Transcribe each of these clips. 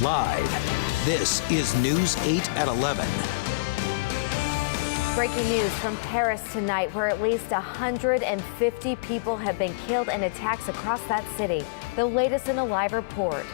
Live, this is News 8 at 11. Breaking news from Paris tonight, where at least 150 people have been killed in attacks across that city. The latest in a live report.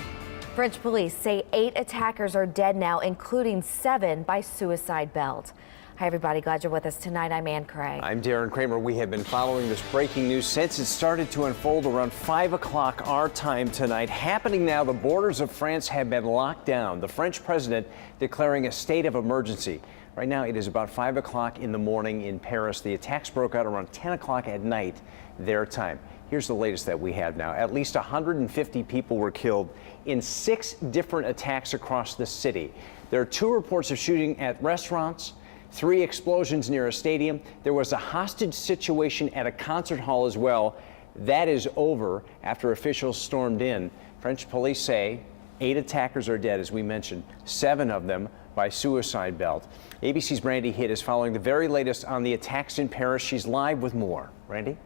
French police say 8 attackers are dead now, including 7 by suicide belt. Hi, everybody. Glad you're with us tonight. I'm Ann Craig. I'm Darren Kramer. We have been following this breaking news since it started to unfold around 5 o'clock our time tonight. Happening now, the borders of France have been locked down. The French president declaring a state of emergency. Right now, it is about 5 o'clock in the morning in Paris. The attacks broke out around 10 o'clock at night, their time. Here's the latest that we have now. At least 150 people were killed in 6 different attacks across the city. There are 2 reports of shooting at restaurants, 3 explosions near a stadium. There was a hostage situation at a concert hall as well. That is over after officials stormed in. French police say 8 attackers are dead, as we mentioned, 7 of them by suicide belt. ABC's Brandy Hitt is following the very latest on the attacks in Paris. She's live with more. Brandy?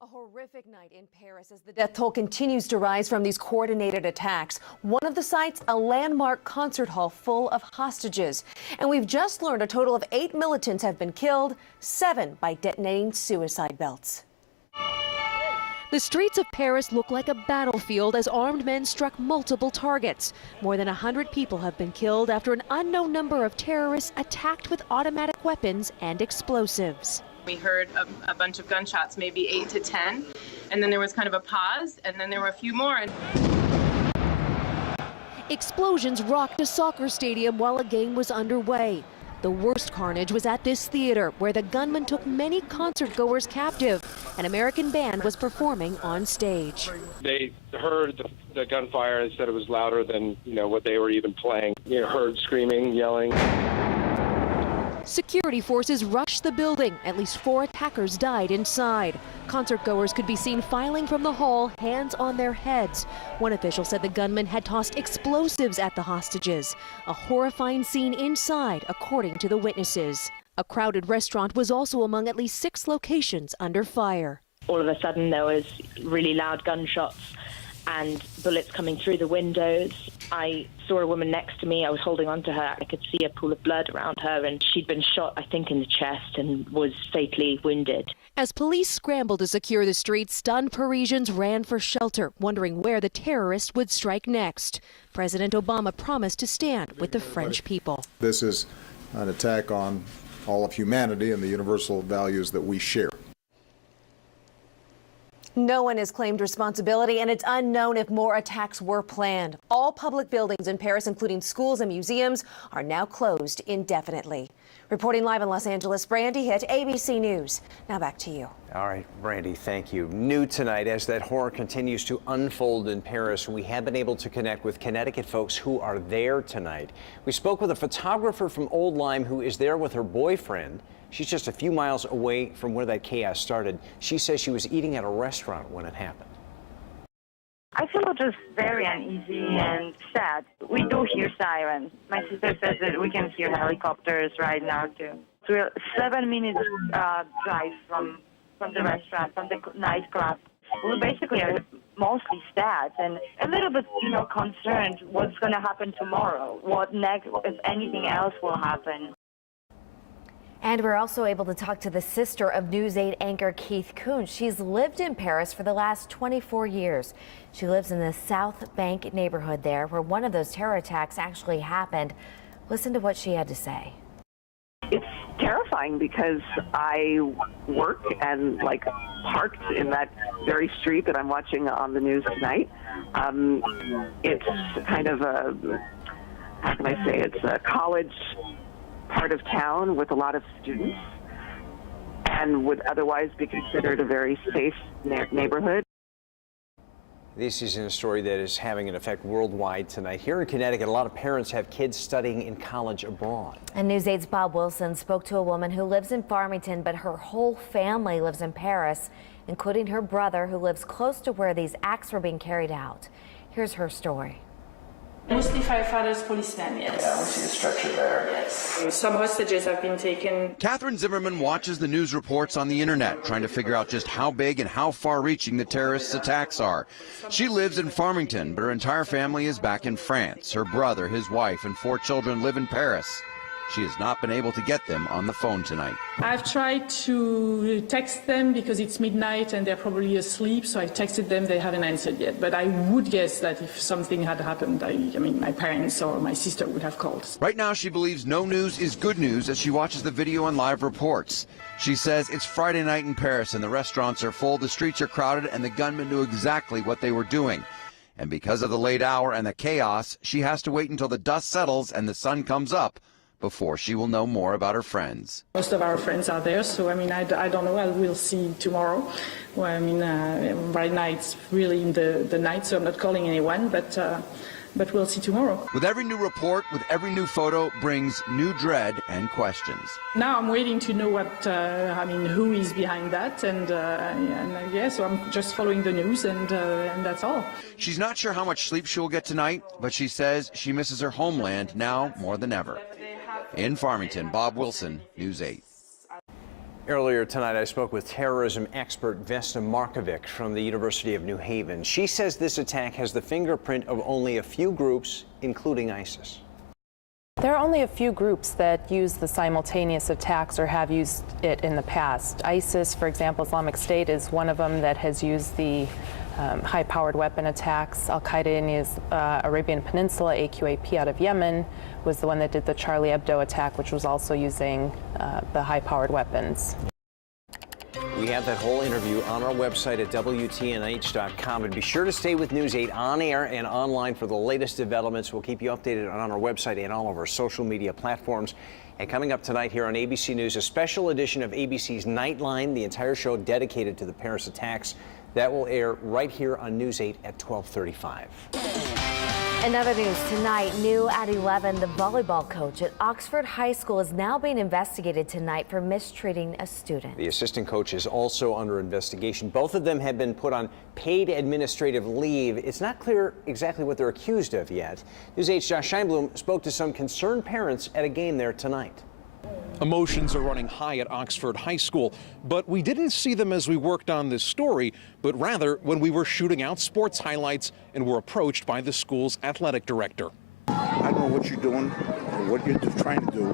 A horrific night in Paris as the death toll continues to rise from these coordinated attacks. One of the sites, a landmark concert hall full of hostages. And we've just learned a total of 8 militants have been killed, 7 by detonating suicide belts. The streets of Paris look like a battlefield as armed men struck multiple targets. More than 100 people have been killed after an unknown number of terrorists attacked with automatic weapons and explosives. We heard a bunch of gunshots, maybe 8 to 10, and then there was kind of a pause, and then there were a few more. Explosions rocked a soccer stadium while a game was underway. The worst carnage was at this theater, where the gunman took many concert-goers captive. An American band was performing on stage. They heard the gunfire and said it was louder than, what they were even playing. Heard screaming, yelling. Security forces rushed the building. At least 4 attackers died inside. Concert-goers could be seen filing from the hall, hands on their heads. One official said the gunman had tossed explosives at the hostages. A horrifying scene inside, according to the witnesses. A crowded restaurant was also among at least 6 locations under fire. All of a sudden, there was really loud gunshots and bullets coming through the windows. I saw a woman next to me. I was holding on to her. I could see a pool of blood around her, and she'd been shot, I think, in the chest and was fatally wounded. As police scrambled to secure the streets, stunned Parisians ran for shelter, wondering where the terrorists would strike next. President Obama promised to stand with the French people. This is an attack on all of humanity and the universal values that we share. No one has claimed responsibility, and it's unknown if more attacks were planned. All public buildings in Paris, including schools and museums, are now closed indefinitely. Reporting live in Los Angeles, Brandy Hitt, ABC News. Now back to you. All right, Brandy, thank you. New tonight, as that horror continues to unfold in Paris, we have been able to connect with Connecticut folks who are there tonight. We spoke with a photographer from Old Lyme who is there with her boyfriend. She's just a few miles away from where that chaos started. She says she was eating at a restaurant when it happened. I feel just very uneasy and sad. We do hear sirens. My sister says that we can hear helicopters right now too. So we're 7 minutes drive from the restaurant, from the nightclub. We basically are mostly sad and a little bit, concerned what's going to happen tomorrow. What next, if anything else will happen. And we're also able to talk to the sister of News 8 anchor Keith Kunz. She's lived in Paris for the last 24 years. She lives in the South Bank neighborhood there, where one of those terror attacks actually happened. Listen to what she had to say. It's terrifying because I work and parked in that very street that I'm watching on the news tonight. It's kind of how can I say, it's a college part of town with a lot of students and would otherwise be considered a very safe neighborhood. This is a story that is having an effect worldwide tonight. Here in Connecticut, a lot of parents have kids studying in college abroad. And News 8's Bob Wilson spoke to a woman who lives in Farmington, but her whole family lives in Paris, including her brother, who lives close to where these acts were being carried out. Here's her story. Mostly firefighters, policemen, yes. Yeah, we see a stretcher there. Yes. Some hostages have been taken. Catherine Zimmerman watches the news reports on the internet, trying to figure out just how big and how far-reaching the terrorists' attacks are. She lives in Farmington, but her entire family is back in France. Her brother, his wife, and 4 children live in Paris. She has not been able to get them on the phone tonight. I've tried to text them because it's midnight and they're probably asleep, so I texted them. They haven't answered yet. But I would guess that if something had happened, I mean, my parents or my sister would have called. Right now, she believes no news is good news as she watches the video and live reports. She says it's Friday night in Paris and the restaurants are full, the streets are crowded, and the gunmen knew exactly what they were doing. And because of the late hour and the chaos, she has to wait until the dust settles and the sun comes up before she will know more about her friends. Most of our friends are there, so I mean, I don't know. We'll see tomorrow. Well, I mean, right now it's really in the night, so I'm not calling anyone, but we'll see tomorrow. With every new report, with every new photo, brings new dread and questions. Now I'm waiting to know what, who is behind that, and yeah, so I'm just following the news, and that's all. She's not sure how much sleep she will get tonight, but she says she misses her homeland now more than ever. In Farmington, Bob Wilson, News 8. Earlier tonight, I spoke with terrorism expert Vesna Markovic from the University of New Haven. She says this attack has the fingerprint of only a few groups, including ISIS. There are only a few groups that use the simultaneous attacks or have used it in the past. ISIS, for example, Islamic State is one of them that has used the high-powered weapon attacks. Al-Qaeda in the Arabian Peninsula, AQAP out of Yemen, was the one that did the Charlie Hebdo attack, which was also using the high-powered weapons. We have that whole interview on our website at WTNH.com. And be sure to stay with News 8 on air and online for the latest developments. We'll keep you updated on our website and all of our social media platforms. And coming up tonight here on ABC News, a special edition of ABC's Nightline, the entire show dedicated to the Paris attacks. That will air right here on News 8 at 12:35. In other news tonight, new at 11, the volleyball coach at Oxford High School is now being investigated tonight for mistreating a student. The assistant coach is also under investigation. Both of them have been put on paid administrative leave. It's not clear exactly what they're accused of yet. News 8's Josh Scheinblum spoke to some concerned parents at a game there tonight. Emotions are running high at Oxford High School, but we didn't see them as we worked on this story, but rather when we were shooting out sports highlights and were approached by the school's athletic director. I don't know what you're doing or what you're trying to do.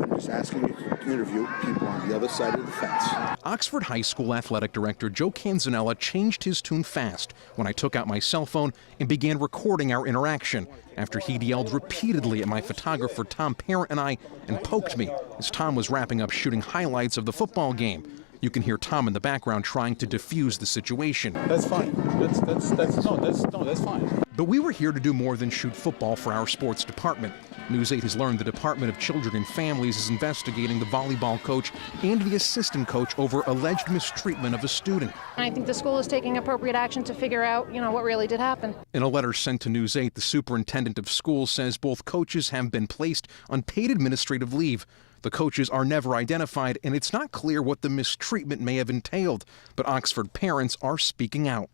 I'm just asking you to interview people on the other side of the fence. Oxford High School athletic director Joe Canzanella changed his tune fast when I took out my cell phone and began recording our interaction after he'd yelled repeatedly at my photographer Tom Parent and I and poked me as Tom was wrapping up shooting highlights of the football game. You can hear Tom in the background trying to defuse the situation. That's fine. That's fine. But we were here to do more than shoot football for our sports department. News 8 has learned the Department of Children and Families is investigating the volleyball coach and the assistant coach over alleged mistreatment of a student. I think the school is taking appropriate action to figure out, what really did happen. In a letter sent to News 8, the superintendent of schools says both coaches have been placed on paid administrative leave. The coaches are never identified, and it's not clear what the mistreatment may have entailed, but Oxford parents are speaking out.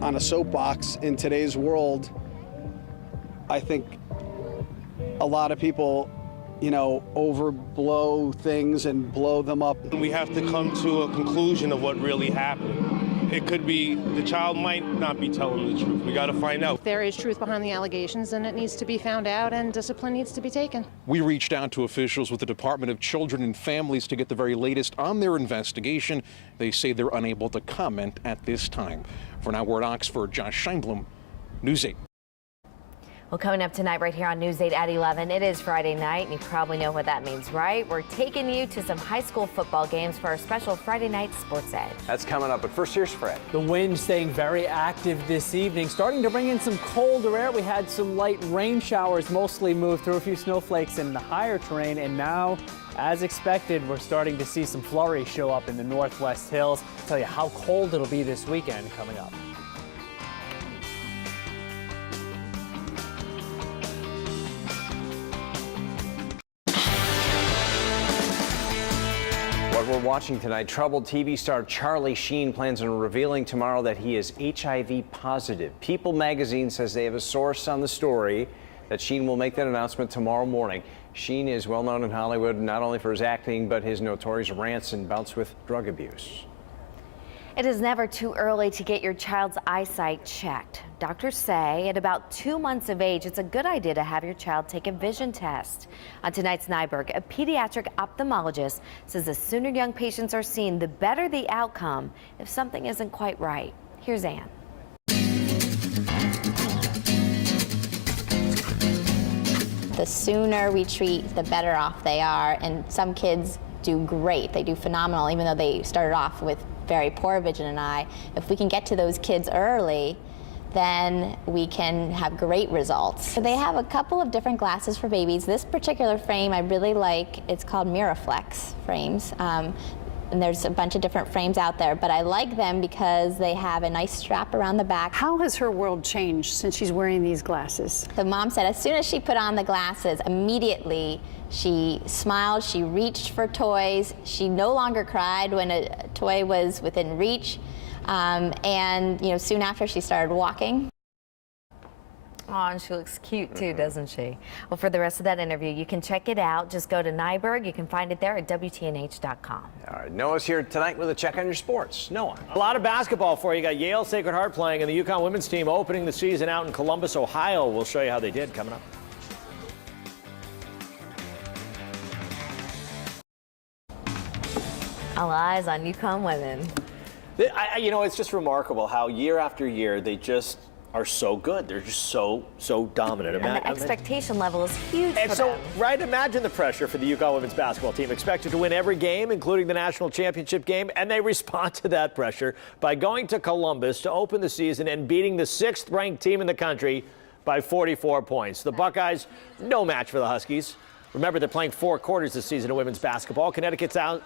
On a soapbox in today's world, I think a lot of people, overblow things and blow them up. We have to come to a conclusion of what really happened. It could be the child might not be telling the truth. We got to find out. There is truth behind the allegations, and it needs to be found out, and discipline needs to be taken. We reached out to officials with the Department of Children and Families to get the very latest on their investigation. They say they're unable to comment at this time. For now, we're at Oxford. Josh Scheinblum, News 8. Well, coming up tonight right here on News 8 at 11, it is Friday night, and you probably know what that means, right? We're taking you to some high school football games for our special Friday night Sports Edge. That's coming up, but first here's Fred. The wind staying very active this evening, starting to bring in some colder air. We had some light rain showers mostly move through, a few snowflakes in the higher terrain, and now, as expected, we're starting to see some flurries show up in the northwest hills. I'll tell you how cold it'll be this weekend coming up. What we're watching tonight, troubled TV star Charlie Sheen plans on revealing tomorrow that he is HIV positive. People magazine says they have a source on the story that Sheen will make that announcement tomorrow morning. Sheen is well known in Hollywood not only for his acting, but his notorious rants and bouts with drug abuse. It is never too early to get your child's eyesight checked. Doctors say at about 2 months of age, it's a good idea to have your child take a vision test. On tonight's Nyberg, a pediatric ophthalmologist says the sooner young patients are seen, the better the outcome if something isn't quite right. Here's Ann. The sooner we treat, the better off they are, and some kids do great. They do phenomenal, even though they started off with very poor vision in eye. If we can get to those kids early, then we can have great results. So they have a couple of different glasses for babies. This particular frame I really like. It's called Miraflex frames. And there's a bunch of different frames out there, but I like them because they have a nice strap around the back. How has her world changed since she's wearing these glasses? The mom said as soon as she put on the glasses, immediately she smiled, she reached for toys, she no longer cried when a toy was within reach, and soon after she started walking. Oh, and she looks cute too, doesn't she? Well, for the rest of that interview, you can check it out. Just go to Nyberg. You can find it there at WTNH.com. All right, Noah's here tonight with a check on your sports. Noah. A lot of basketball for you. You got Yale Sacred Heart playing, and the UConn women's team opening the season out in Columbus, Ohio. We'll show you how they did coming up. All eyes on UConn women. It's just remarkable how year after year they just are so good. They're just so dominant. And the expectation level is huge and for so, them. right, imagine the pressure for the UConn women's basketball team. Expected to win every game, including the national championship game, and they respond to that pressure by going to Columbus to open the season and beating the 6th-ranked team in the country by 44 points. The Buckeyes, no match for the Huskies. Remember, they're playing 4 quarters this season of women's basketball. Connecticut's out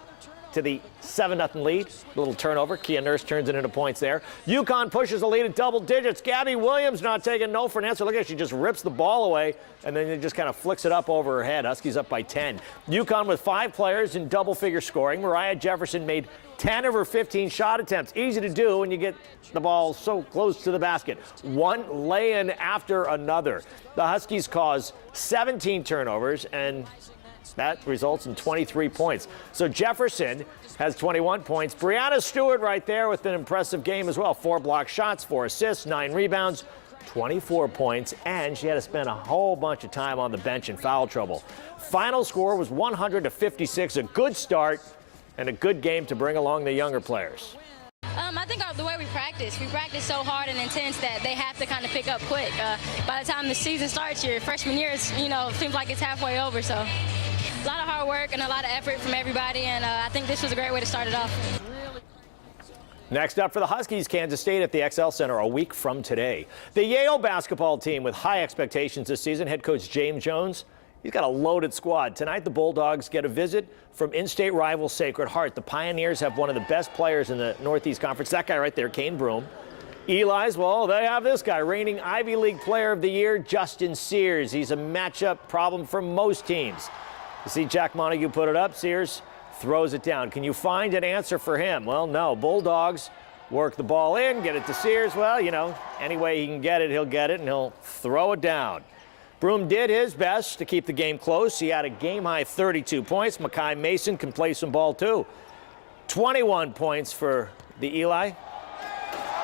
to the 7-0 lead. A little turnover. Kia Nurse turns it into points there. UConn pushes the lead at double digits. Gabby Williams not taking no for an answer. Look at it. She just rips the ball away, and then it just kind of flicks it up over her head. Huskies up by 10. UConn with 5 players in double-figure scoring. Mariah Jefferson made 10 of her 15 shot attempts. Easy to do when you get the ball so close to the basket. One lay-in after another. The Huskies cause 17 turnovers, and that results in 23 points. So Jefferson has 21 points. Brianna Stewart right there with an impressive game as well. 4 block shots, 4 assists, 9 rebounds, 24 points, and she had to spend a whole bunch of time on the bench in foul trouble. Final score was 100-56, a good start and a good game to bring along the younger players. I think the way we practice so hard and intense that they have to kind of pick up quick. By the time the season starts, your freshman year, it seems like it's halfway over, so. A lot of hard work and a lot of effort from everybody, and I think this was a great way to start it off. Next up for the Huskies, Kansas State at the XL Center a week from today. The Yale basketball team with high expectations this season. Head coach James Jones, he's got a loaded squad. Tonight the Bulldogs get a visit from in-state rival Sacred Heart. The Pioneers have one of the best players in the Northeast Conference. That guy right there, Kane Broome. Eli's, well, they have this guy, reigning Ivy League Player of the Year, Justin Sears. He's a matchup problem for most teams. You see Jack Montague put it up. Sears throws it down. Can you find an answer for him? Well, no. Bulldogs work the ball in, get it to Sears. Well, any way he can get it, he'll get it, and he'll throw it down. Broome did his best to keep the game close. He had a game-high 32 points. Makai Mason can play some ball, too. 21 points for the Eli.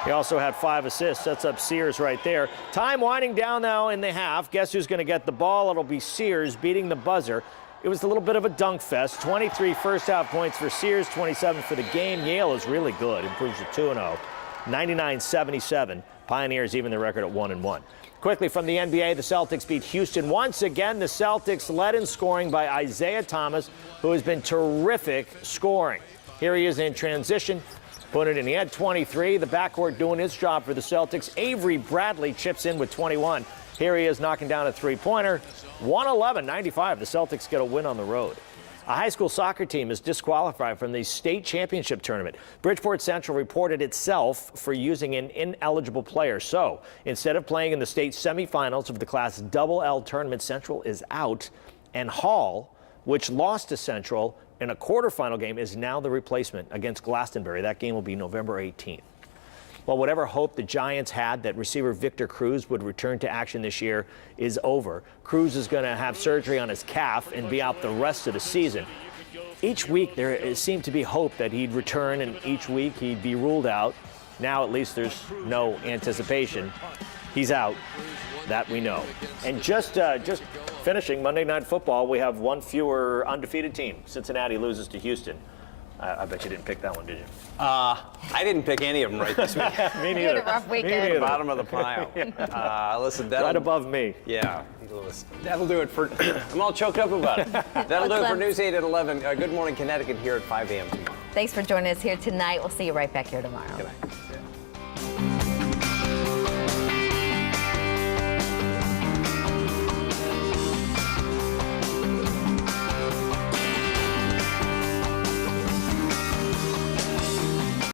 He also had 5 assists. That's up Sears right there. Time winding down now in the half. Guess who's going to get the ball? It'll be Sears beating the buzzer. It was a little bit of a dunk fest. 23 first-half points for Sears, 27 for the game. Yale is really good, improves to 2-0. 99-77. Pioneers even the record at 1-1. Quickly from the NBA, the Celtics beat Houston once again. The Celtics led in scoring by Isaiah Thomas, who has been terrific scoring. Here he is in transition. Put it in. He had 23. The backcourt doing its job for the Celtics. Avery Bradley chips in with 21. Here he is knocking down a three-pointer. 111-95. The Celtics get a win on the road. A high school soccer team is disqualified from the state championship tournament. Bridgeport Central reported itself for using an ineligible player. So instead of playing in the state semifinals of the Class Double L tournament, Central is out. And Hall, which lost to Central, in a quarterfinal game is now the replacement against Glastonbury. That game will be November 18th. Well, whatever hope the Giants had that receiver Victor Cruz would return to action this year is over. Cruz is going to have surgery on his calf and be out the rest of the season. Each week there seemed to be hope that he'd return, and each week he'd be ruled out. Now at least there's no anticipation. He's out. That we know. And just finishing Monday Night Football, we have one fewer undefeated team. Cincinnati loses to Houston. I bet you didn't pick that one, did you? I didn't pick any of them right this week. Me neither. You had a rough weekend. Bottom of the pile. Listen, Right above me. Yeah. That'll do it for. I'm all choked up about it. That'll do it for News 8 at 11. Good Morning Connecticut here at 5 a.m. tomorrow. Thanks for joining us here tonight. We'll see you right back here tomorrow. Good night.